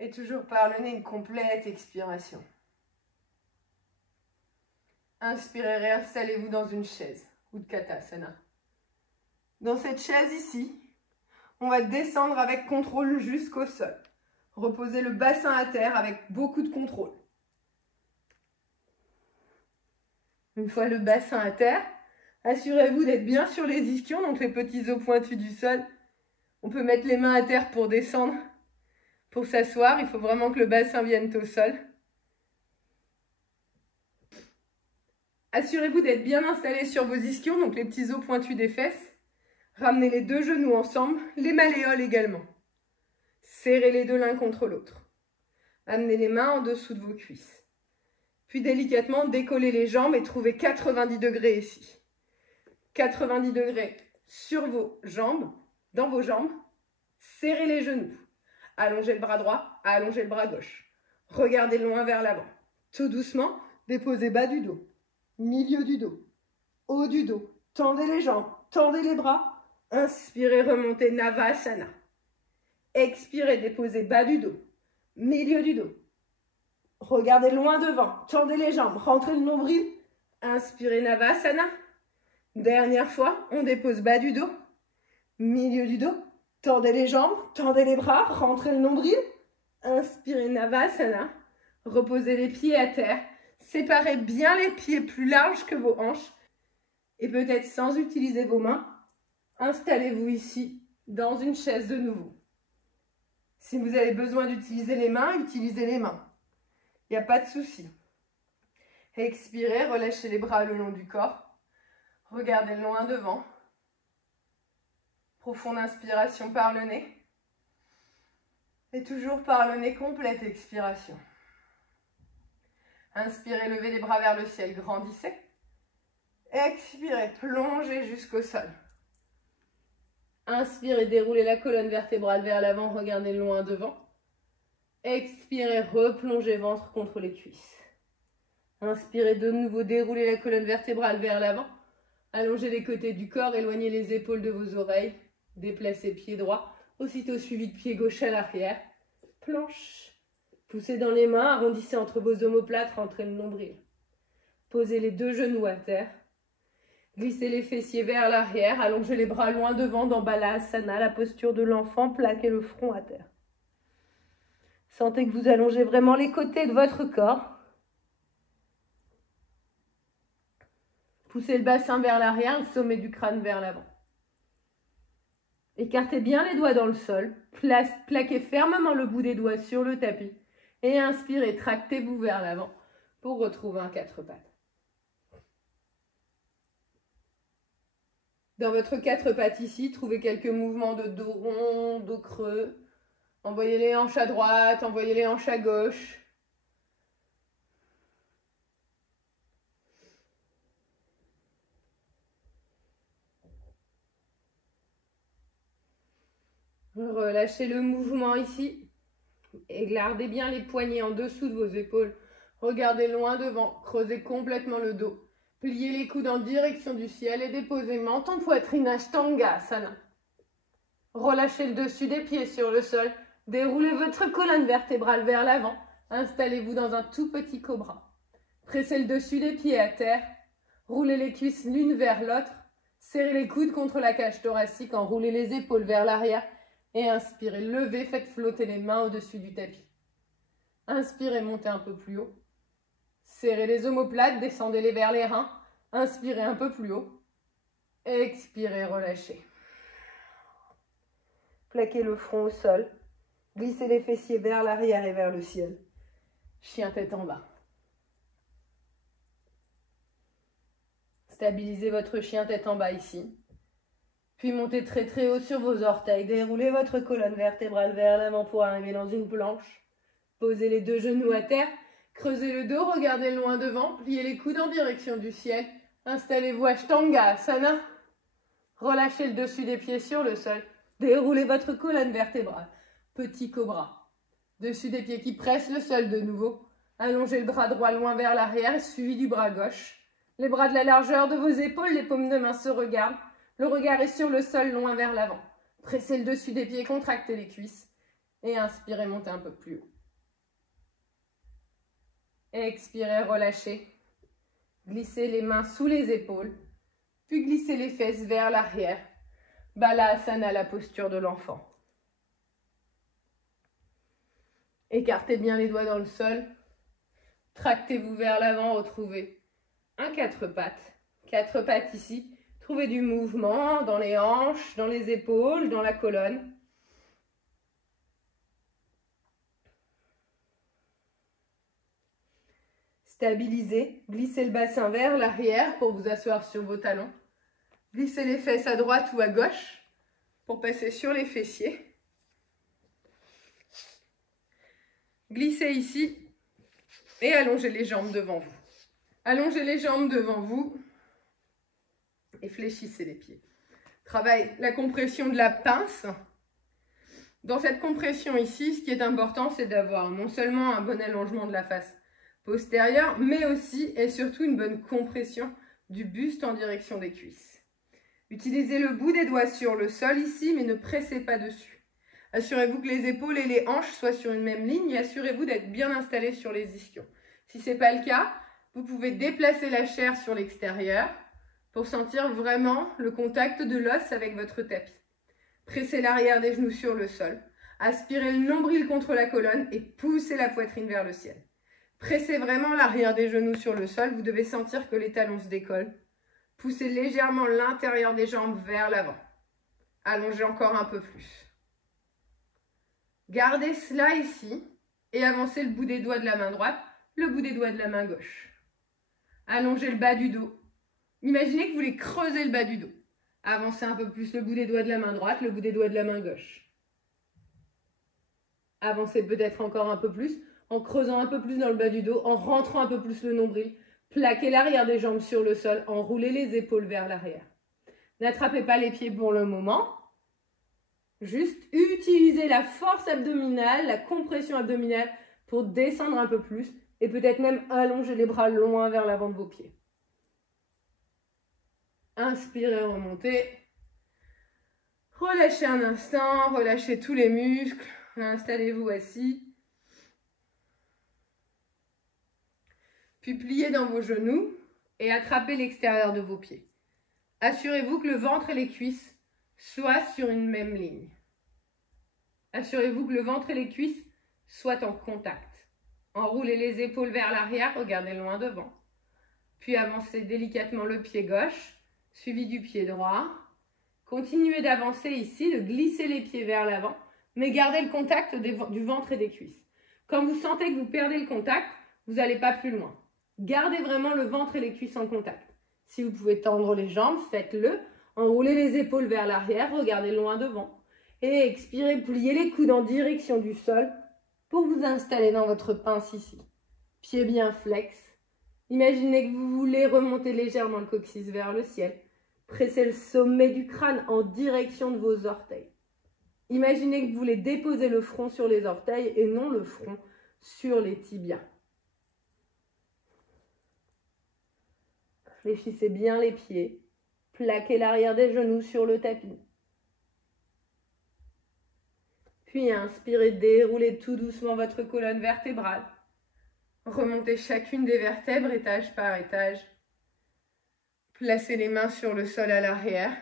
Et toujours par le nez, une complète expiration. Inspirez, réinstallez-vous dans une chaise. Utkatasana. Dans cette chaise ici, on va descendre avec contrôle jusqu'au sol. Reposez le bassin à terre avec beaucoup de contrôle. Une fois le bassin à terre, assurez-vous d'être bien sur les ischions, donc les petits os pointus du sol, On peut mettre les mains à terre pour descendre. Pour s'asseoir, il faut vraiment que le bassin vienne au sol. Assurez-vous d'être bien installé sur vos ischions, donc les petits os pointus des fesses. Ramenez les deux genoux ensemble, les malléoles également. Serrez les deux l'un contre l'autre. Amenez les mains en dessous de vos cuisses. Puis délicatement, décollez les jambes et trouvez 90 degrés ici. 90 degrés sur vos jambes, dans vos jambes. Serrez les genoux. Allongez le bras droit, allongez le bras gauche. Regardez loin vers l'avant. Tout doucement, déposez bas du dos, milieu du dos, haut du dos. Tendez les jambes, tendez les bras. Inspirez, remontez Navasana. Expirez, déposez bas du dos, milieu du dos. Regardez loin devant, tendez les jambes, rentrez le nombril. Inspirez Navasana. Dernière fois, on dépose bas du dos, milieu du dos. Tendez les jambes, tendez les bras, rentrez le nombril. Inspirez Navasana. Reposez les pieds à terre. Séparez bien les pieds plus larges que vos hanches. Et peut-être sans utiliser vos mains, installez-vous ici dans une chaise de nouveau. Si vous avez besoin d'utiliser les mains, utilisez les mains. Il n'y a pas de souci. Expirez, relâchez les bras le long du corps. Regardez loin devant. Profonde inspiration par le nez. Et toujours par le nez, complète expiration. Inspirez, levez les bras vers le ciel, grandissez. Expirez, plongez jusqu'au sol. Inspirez, déroulez la colonne vertébrale vers l'avant, regardez loin devant. Expirez, replongez ventre contre les cuisses. Inspirez de nouveau, déroulez la colonne vertébrale vers l'avant. Allongez les côtés du corps, éloignez les épaules de vos oreilles. Déplacez pied droit, aussitôt suivi de pied gauche à l'arrière. Planche. Poussez dans les mains, arrondissez entre vos omoplates, rentrez le nombril. Posez les deux genoux à terre. Glissez les fessiers vers l'arrière, allongez les bras loin devant dans Balasana, la posture de l'enfant, plaquez le front à terre. Sentez que vous allongez vraiment les côtés de votre corps. Poussez le bassin vers l'arrière, le sommet du crâne vers l'avant. Écartez bien les doigts dans le sol, plaquez fermement le bout des doigts sur le tapis et inspirez, tractez-vous vers l'avant pour retrouver un quatre pattes. Dans votre quatre pattes ici, trouvez quelques mouvements de dos rond, dos creux. Envoyez les hanches à droite, envoyez les hanches à gauche. Relâchez le mouvement ici et gardez bien les poignets en dessous de vos épaules. Regardez loin devant, creusez complètement le dos. Pliez les coudes en direction du ciel et déposez menton poitrine Ashtangasana. Relâchez le dessus des pieds sur le sol. Déroulez votre colonne vertébrale vers l'avant. Installez-vous dans un tout petit cobra. Pressez le dessus des pieds à terre. Roulez les cuisses l'une vers l'autre. Serrez les coudes contre la cage thoracique, enroulez les épaules vers l'arrière. Et inspirez, levez, faites flotter les mains au-dessus du tapis. Inspirez, montez un peu plus haut. Serrez les omoplates, descendez-les vers les reins. Inspirez un peu plus haut. Expirez, relâchez. Plaquez le front au sol. Glissez les fessiers vers l'arrière et vers le ciel. Chien tête en bas. Stabilisez votre chien tête en bas ici. Puis montez très très haut sur vos orteils. Déroulez votre colonne vertébrale vers l'avant pour arriver dans une planche. Posez les deux genoux à terre. Creusez le dos, regardez loin devant. Pliez les coudes en direction du ciel. Installez-vous Ashtangasana. Relâchez le dessus des pieds sur le sol. Déroulez votre colonne vertébrale. Petit cobra. Dessus des pieds qui pressent le sol de nouveau. Allongez le bras droit loin vers l'arrière, suivi du bras gauche. Les bras de la largeur de vos épaules, les paumes de main se regardent. Le regard est sur le sol, loin vers l'avant. Pressez le dessus des pieds, contractez les cuisses. Et inspirez, montez un peu plus haut. Expirez, relâchez. Glissez les mains sous les épaules. Puis glissez les fesses vers l'arrière. Balasana, la posture de l'enfant. Écartez bien les doigts dans le sol. Tractez-vous vers l'avant, retrouvez un quatre pattes. Quatre pattes ici. Trouvez du mouvement dans les hanches, dans les épaules, dans la colonne. Stabilisez, glissez le bassin vers l'arrière pour vous asseoir sur vos talons. Glissez les fesses à droite ou à gauche pour passer sur les fessiers. Glissez ici et allongez les jambes devant vous. Allongez les jambes devant vous et fléchissez les pieds. Travaille la compression de la pince. Dans cette compression ici, ce qui est important, c'est d'avoir non seulement un bon allongement de la face postérieure, mais aussi et surtout une bonne compression du buste en direction des cuisses. Utilisez le bout des doigts sur le sol ici, mais ne pressez pas dessus. Assurez-vous que les épaules et les hanches soient sur une même ligne et assurez-vous d'être bien installés sur les ischions. Si ce n'est pas le cas, vous pouvez déplacer la chair sur l'extérieur pour sentir vraiment le contact de l'os avec votre tapis. Pressez l'arrière des genoux sur le sol. Aspirez le nombril contre la colonne et poussez la poitrine vers le ciel. Pressez vraiment l'arrière des genoux sur le sol. Vous devez sentir que les talons se décollent. Poussez légèrement l'intérieur des jambes vers l'avant. Allongez encore un peu plus. Gardez cela ici et avancez le bout des doigts de la main droite, le bout des doigts de la main gauche. Allongez le bas du dos. Imaginez que vous voulez creuser le bas du dos. Avancez un peu plus le bout des doigts de la main droite, le bout des doigts de la main gauche. Avancez peut-être encore un peu plus en creusant un peu plus dans le bas du dos, en rentrant un peu plus le nombril. Plaquez l'arrière des jambes sur le sol, enroulez les épaules vers l'arrière. N'attrapez pas les pieds pour le moment. Juste utilisez la force abdominale, la compression abdominale pour descendre un peu plus et peut-être même allonger les bras loin vers l'avant de vos pieds. Inspirez, remontez. Relâchez un instant, relâchez tous les muscles. Installez-vous assis. Puis pliez dans vos genoux et attrapez l'extérieur de vos pieds. Assurez-vous que le ventre et les cuisses soient sur une même ligne. Assurez-vous que le ventre et les cuisses soient en contact. Enroulez les épaules vers l'arrière, regardez loin devant. Puis avancez délicatement le pied gauche, suivi du pied droit. Continuez d'avancer ici, de glisser les pieds vers l'avant, mais gardez le contact du ventre et des cuisses. Quand vous sentez que vous perdez le contact, vous n'allez pas plus loin. Gardez vraiment le ventre et les cuisses en contact. Si vous pouvez tendre les jambes, faites-le. Enroulez les épaules vers l'arrière, regardez loin devant. Et expirez, pliez les coudes en direction du sol pour vous installer dans votre pince ici. Pieds bien flex. Imaginez que vous voulez remonter légèrement le coccyx vers le ciel. Pressez le sommet du crâne en direction de vos orteils. Imaginez que vous voulez déposer le front sur les orteils et non le front sur les tibias. Fléchissez bien les pieds. Plaquez l'arrière des genoux sur le tapis. Puis inspirez, déroulez tout doucement votre colonne vertébrale. Remontez chacune des vertèbres étage par étage. Placez les mains sur le sol à l'arrière.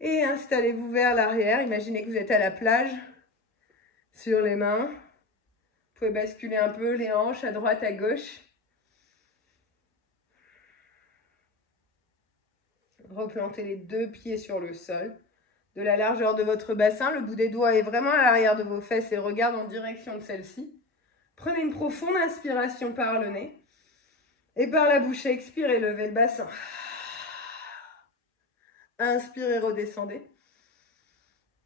Et installez-vous vers l'arrière. Imaginez que vous êtes à la plage. Sur les mains. Vous pouvez basculer un peu les hanches à droite, à gauche. Replantez les deux pieds sur le sol. De la largeur de votre bassin, le bout des doigts est vraiment à l'arrière de vos fesses et regarde en direction de celle-ci. Prenez une profonde inspiration par le nez. Et par la bouche, expirez, levez le bassin. Inspirez, redescendez.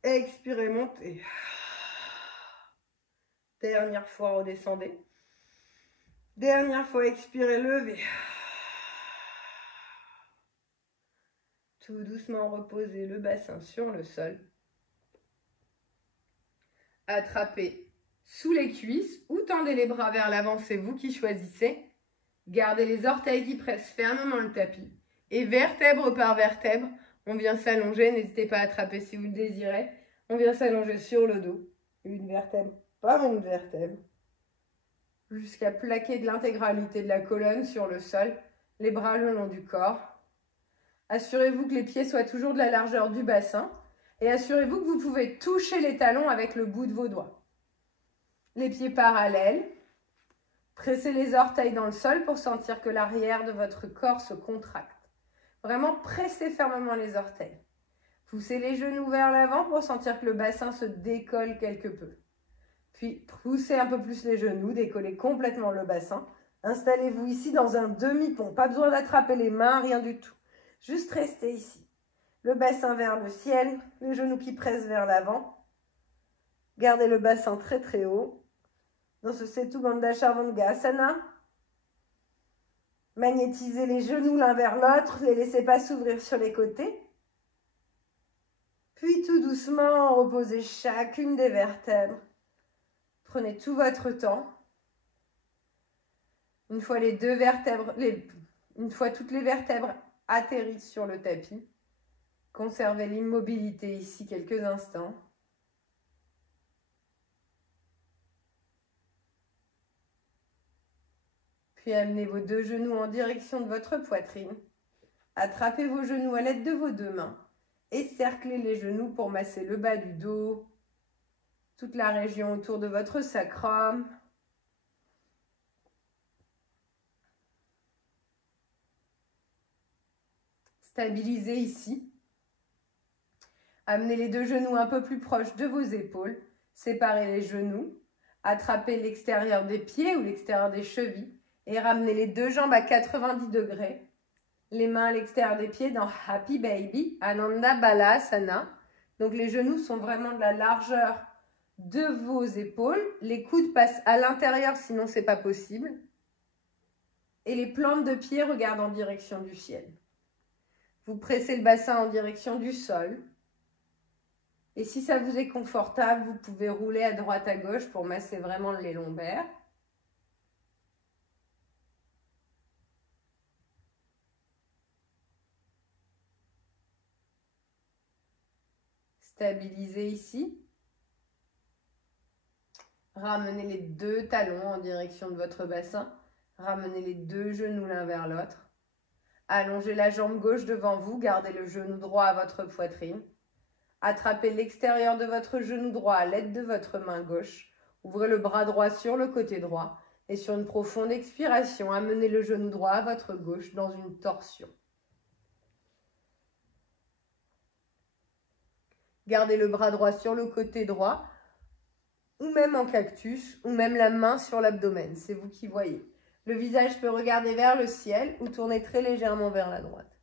Expirez, montez. Dernière fois, redescendez. Dernière fois, expirez, levez. Tout doucement, reposez le bassin sur le sol. Attrapez sous les cuisses ou tendez les bras vers l'avant, c'est vous qui choisissez. Gardez les orteils qui pressent fermement le tapis. Et vertèbre par vertèbre, on vient s'allonger. N'hésitez pas à attraper si vous le désirez. On vient s'allonger sur le dos. Une vertèbre par une vertèbre. Jusqu'à plaquer de l'intégralité de la colonne sur le sol. Les bras le long du corps. Assurez-vous que les pieds soient toujours de la largeur du bassin. Et assurez-vous que vous pouvez toucher les talons avec le bout de vos doigts. Les pieds parallèles. Pressez les orteils dans le sol pour sentir que l'arrière de votre corps se contracte. Vraiment, pressez fermement les orteils. Poussez les genoux vers l'avant pour sentir que le bassin se décolle quelque peu. Puis, poussez un peu plus les genoux, décollez complètement le bassin. Installez-vous ici dans un demi-pont. Pas besoin d'attraper les mains, rien du tout. Juste restez ici. Le bassin vers le ciel, les genoux qui pressent vers l'avant. Gardez le bassin très très haut. Dans ce Setu Bandha Asana. Magnétisez les genoux l'un vers l'autre, ne les laissez pas s'ouvrir sur les côtés. Puis tout doucement, reposez chacune des vertèbres. Prenez tout votre temps. Une fois toutes les vertèbres atterrissent sur le tapis, conservez l'immobilité ici quelques instants. Puis amenez vos deux genoux en direction de votre poitrine. Attrapez vos genoux à l'aide de vos deux mains et cerclez les genoux pour masser le bas du dos, toute la région autour de votre sacrum. Stabilisez ici. Amenez les deux genoux un peu plus proches de vos épaules. Séparez les genoux. Attrapez l'extérieur des pieds ou l'extérieur des chevilles et ramenez les deux jambes à 90 degrés. Les mains à l'extérieur des pieds dans Happy Baby, Ananda Balasana. Donc les genoux sont vraiment de la largeur de vos épaules. Les coudes passent à l'intérieur, sinon ce n'est pas possible. Et les plantes de pied regardent en direction du ciel. Vous pressez le bassin en direction du sol. Et si ça vous est confortable, vous pouvez rouler à droite à gauche pour masser vraiment les lombaires. Stabilisez ici. Ramenez les deux talons en direction de votre bassin. Ramenez les deux genoux l'un vers l'autre. Allongez la jambe gauche devant vous. Gardez le genou droit à votre poitrine. Attrapez l'extérieur de votre genou droit à l'aide de votre main gauche. Ouvrez le bras droit sur le côté droit. Et sur une profonde expiration, amenez le genou droit à votre gauche dans une torsion. Gardez le bras droit sur le côté droit, ou même en cactus, ou même la main sur l'abdomen. C'est vous qui voyez. Le visage peut regarder vers le ciel ou tourner très légèrement vers la droite.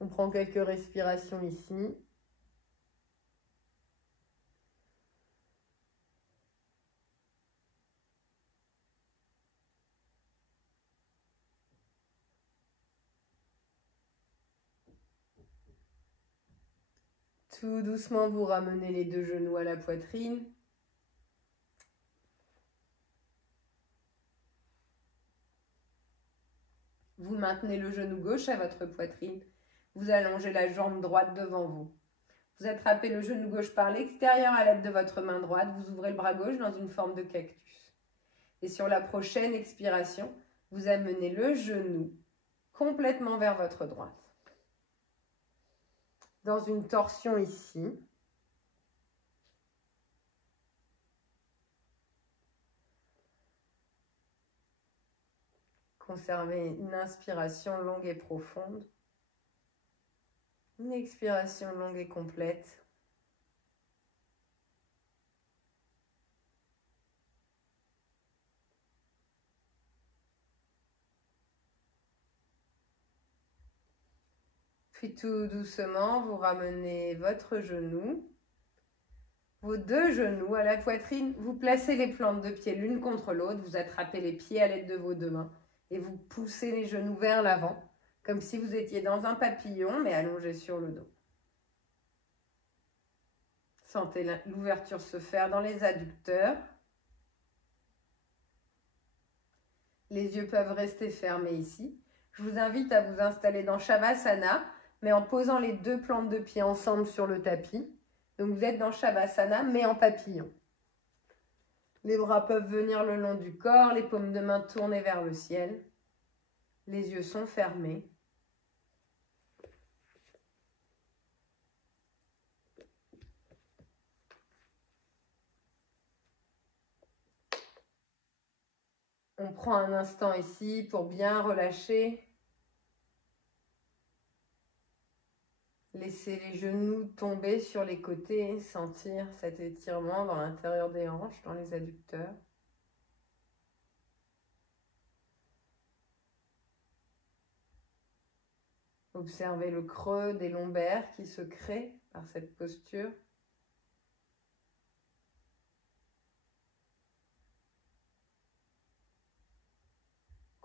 On prend quelques respirations ici. Tout doucement, vous ramenez les deux genoux à la poitrine. Vous maintenez le genou gauche à votre poitrine. Vous allongez la jambe droite devant vous. Vous attrapez le genou gauche par l'extérieur à l'aide de votre main droite. Vous ouvrez le bras gauche dans une forme de cactus. Et sur la prochaine expiration, vous amenez le genou complètement vers votre droite. Dans une torsion ici. Conservez une inspiration longue et profonde. Une expiration longue et complète. Puis tout doucement, vous ramenez votre genou, vos deux genoux à la poitrine. Vous placez les plantes de pied l'une contre l'autre. Vous attrapez les pieds à l'aide de vos deux mains et vous poussez les genoux vers l'avant, comme si vous étiez dans un papillon, mais allongé sur le dos. Sentez l'ouverture se faire dans les adducteurs. Les yeux peuvent rester fermés ici. Je vous invite à vous installer dans Shavasana, mais en posant les deux plantes de pied ensemble sur le tapis. Donc vous êtes dans Shavasana, mais en papillon. Les bras peuvent venir le long du corps, les paumes de main tournées vers le ciel. Les yeux sont fermés. On prend un instant ici pour bien relâcher. Laissez les genoux tomber sur les côtés, sentir cet étirement dans l'intérieur des hanches, dans les adducteurs. Observez le creux des lombaires qui se crée par cette posture.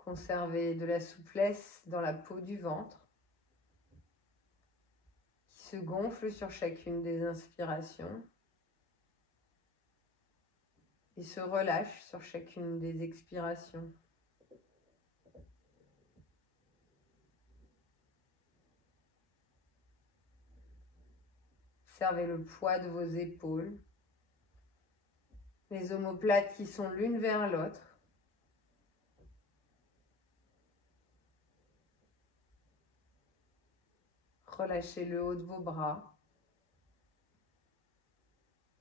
Conservez de la souplesse dans la peau du ventre qui se gonfle sur chacune des inspirations et se relâche sur chacune des expirations. Observez le poids de vos épaules, les omoplates qui sont l'une vers l'autre. Relâchez le haut de vos bras,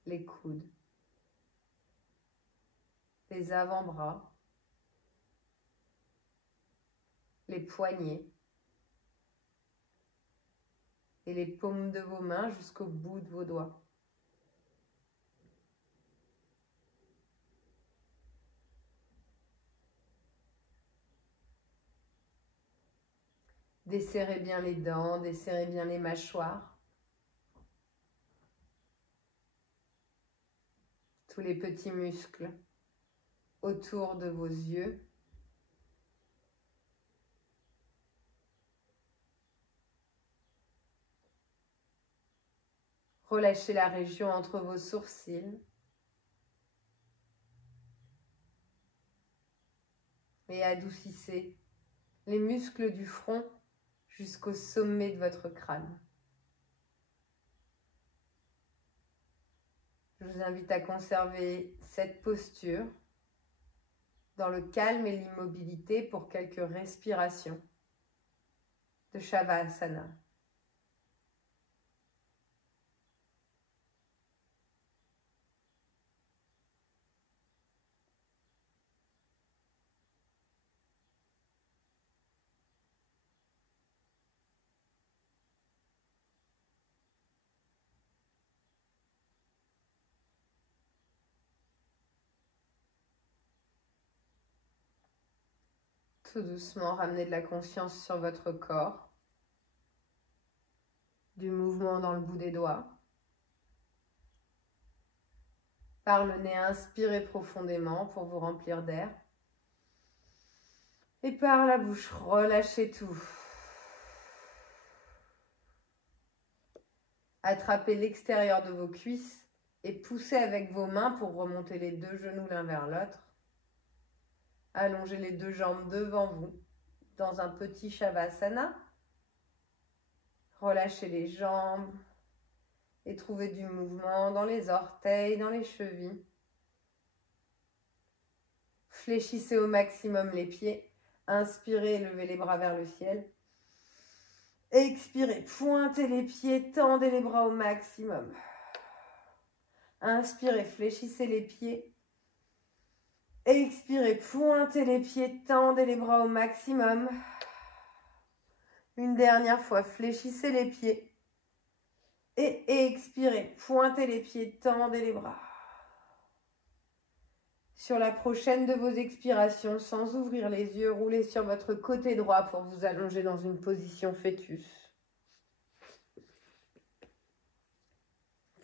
les coudes, les avant-bras, les poignets et les paumes de vos mains jusqu'au bout de vos doigts. Desserrez bien les dents, desserrez bien les mâchoires. Tous les petits muscles autour de vos yeux. Relâchez la région entre vos sourcils. Et adoucissez les muscles du front jusqu'au sommet de votre crâne. Je vous invite à conserver cette posture dans le calme et l'immobilité pour quelques respirations de Shavasana. Tout doucement, ramenez de la conscience sur votre corps, du mouvement dans le bout des doigts. Par le nez, inspirez profondément pour vous remplir d'air. Et par la bouche, relâchez tout. Attrapez l'extérieur de vos cuisses et poussez avec vos mains pour remonter les deux genoux l'un vers l'autre. Allongez les deux jambes devant vous dans un petit Shavasana. Relâchez les jambes et trouvez du mouvement dans les orteils, dans les chevilles. Fléchissez au maximum les pieds. Inspirez, levez les bras vers le ciel. Expirez, pointez les pieds, tendez les bras au maximum. Inspirez, fléchissez les pieds. Expirez, pointez les pieds, tendez les bras au maximum. Une dernière fois, fléchissez les pieds. Et expirez, pointez les pieds, tendez les bras. Sur la prochaine de vos expirations, sans ouvrir les yeux, roulez sur votre côté droit pour vous allonger dans une position fœtus.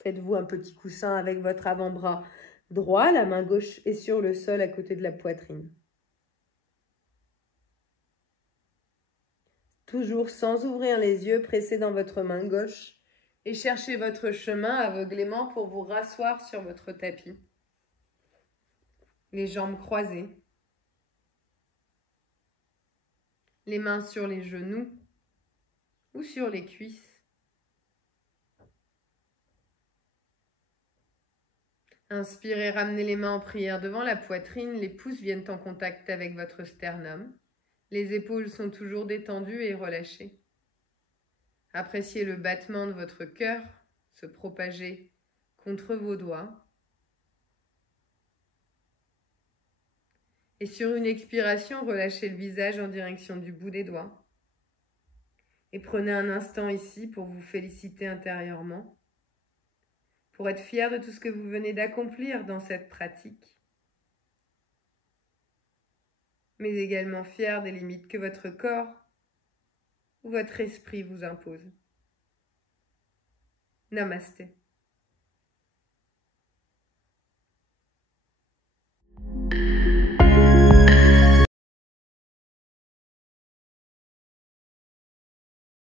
Faites-vous un petit coussin avec votre avant-bras droit, la main gauche est sur le sol à côté de la poitrine. Toujours sans ouvrir les yeux, pressez dans votre main gauche et cherchez votre chemin aveuglément pour vous rasseoir sur votre tapis. Les jambes croisées, les mains sur les genoux ou sur les cuisses. Inspirez, ramenez les mains en prière devant la poitrine, les pouces viennent en contact avec votre sternum. Les épaules sont toujours détendues et relâchées. Appréciez le battement de votre cœur se propager contre vos doigts. Et sur une expiration, relâchez le visage en direction du bout des doigts. Et prenez un instant ici pour vous féliciter intérieurement, pour être fier de tout ce que vous venez d'accomplir dans cette pratique, mais également fier des limites que votre corps ou votre esprit vous impose. Namasté.